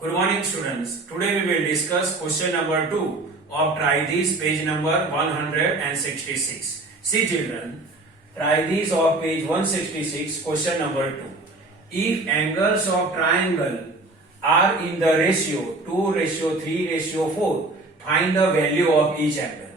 Good morning students. Today we will discuss question number 2 of try these page number 166. See children, try these of page 166 question number 2. If angles of triangle are in the ratio 2:3:4, find the value of each angle.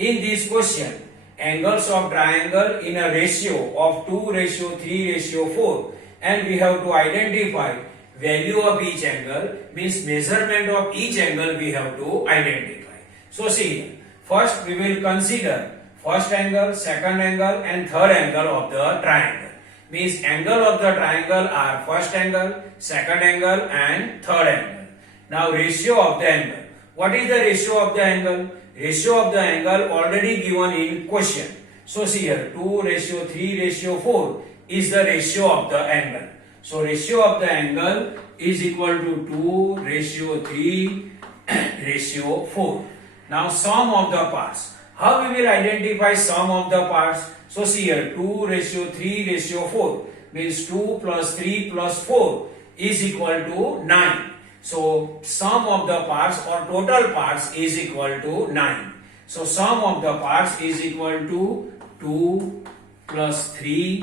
In this question, angles of triangle in a ratio of 2:3:4 and we have to identify value of each angle, means measurement of each angle we have to identify. So see here, first we will consider first angle, second angle and third angle of the triangle. Means angle of the triangle are first angle, second angle and third angle. Now ratio of the angle. What is the ratio of the angle? Ratio of the angle already given in question. So see here, 2:3:4 is the ratio of the angle. So ratio of the angle is equal to 2:3:4. Now sum of the parts. How we will identify sum of the parts? So see here, 2:3:4 means 2 plus 3 plus 4 is equal to 9. So sum of the parts or total parts is equal to 9. So sum of the parts is equal to 2 plus 3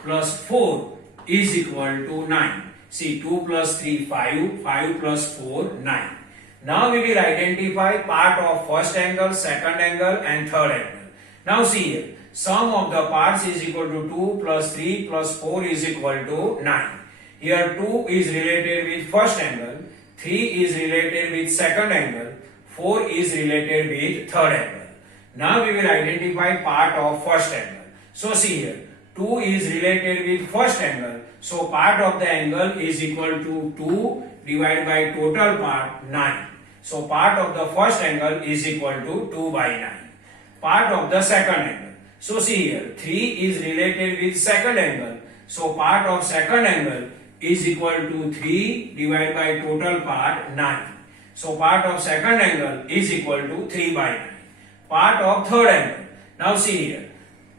plus 4 is equal to 9. See, 2 plus 3 5, 5 plus 4 9. Now we will identify part of first angle, second angle and third angle. Now see here, sum of the parts is equal to 2 plus 3 plus 4 is equal to 9. Here 2 is related with first angle, 3 is related with second angle, 4 is related with third angle. Now we will identify part of first angle. So see here, 2 is related with first angle, so part of the angle is equal to 2 divided by total part 9. So part of the first angle is equal to 2 by 9. Part of the second angle. So see here, 3 is related with second angle, so part of second angle is equal to 3 divided by total part 9. So part of second angle is equal to 3 by 9. Part of third angle. Now see here.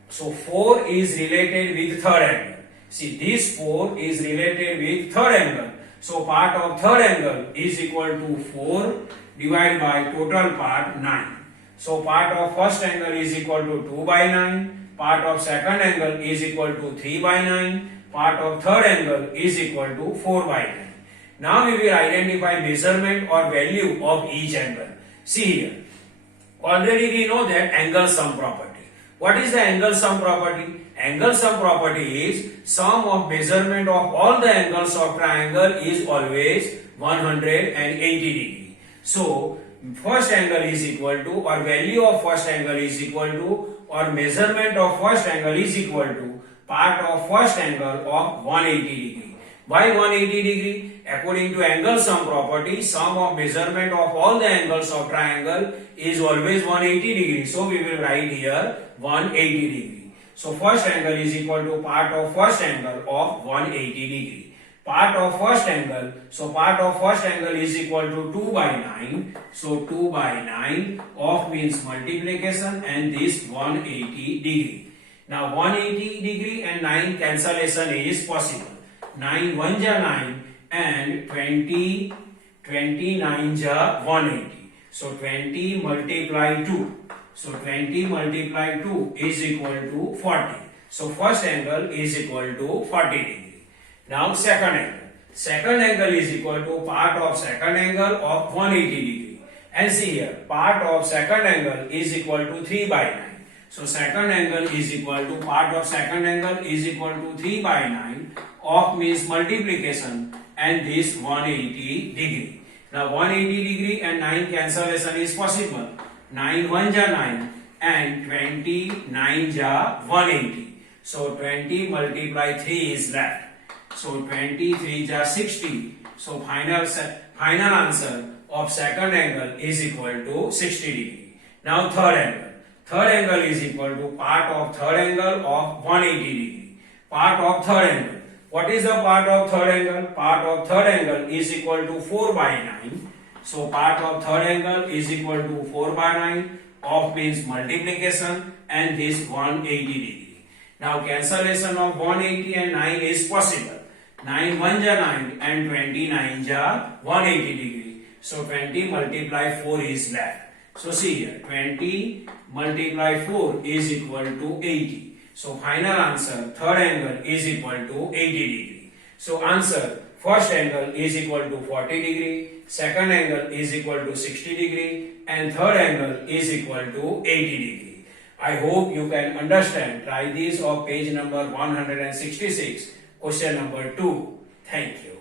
So 4 is related with third angle. See, this 4 is related with third angle. So part of third angle is equal to 4 divided by total part 9. So part of first angle is equal to 2 by 9. Part of second angle is equal to 3 by 9. Part of third angle is equal to 4 by 9. Now we will identify measurement or value of each angle. See here. Already we know that angle sum property. What is the angle sum property? Angle sum property is sum of measurement of all the angles of triangle is always 180 degree. So first angle is equal to, or value of first angle is equal to, or measurement of first angle is equal to part of first angle of 180 degree. Why 180 degree? According to angle sum property, sum of measurement of all the angles of triangle is always 180 degree. So we will write here 180 degree. So first angle is equal to part of first angle of 180 degree. Part of first angle, so part of first angle is equal to 2 by 9. So 2 by 9 of means multiplication and this 180 degree. Now 180 degree and 9 cancellation is possible. 9 1 ja 9 and 29 ja 180. So 20 multiply 2. So 20 multiply 2 is equal to 40. So first angle is equal to 40 degree. Now second angle. Second angle is equal to part of second angle of 180 degree. And see here, part of second angle is equal to 3 by 9. So second angle is equal to, part of second angle is equal to 3 by 9 of means multiplication and this 180 degree. Now 180 degree and 9 cancellation is possible. 9 1 ja 9 and 29 ja 180. So 20 multiply 3 is left. So 23 ja 60. So final answer of second angle is equal to 60 degree. Now third angle. Third angle is equal to part of third angle of 180 degree. Part of third angle. What is the part of third angle? Part of third angle is equal to 4 by 9. So part of third angle is equal to 4 by 9 of means multiplication and this 180 degree. Now cancellation of 180 and 9 is possible. 9 1 ja 9 and 29 ja 180 degree. So 20 multiply 4 is left. So see here, 20 multiply 4 is equal to 80. So final answer, third angle is equal to 80 degree. So answer, first angle is equal to 40 degree, second angle is equal to 60 degree, and third angle is equal to 80 degree. I hope you can understand. Try this of page number 166, question number 2. Thank you.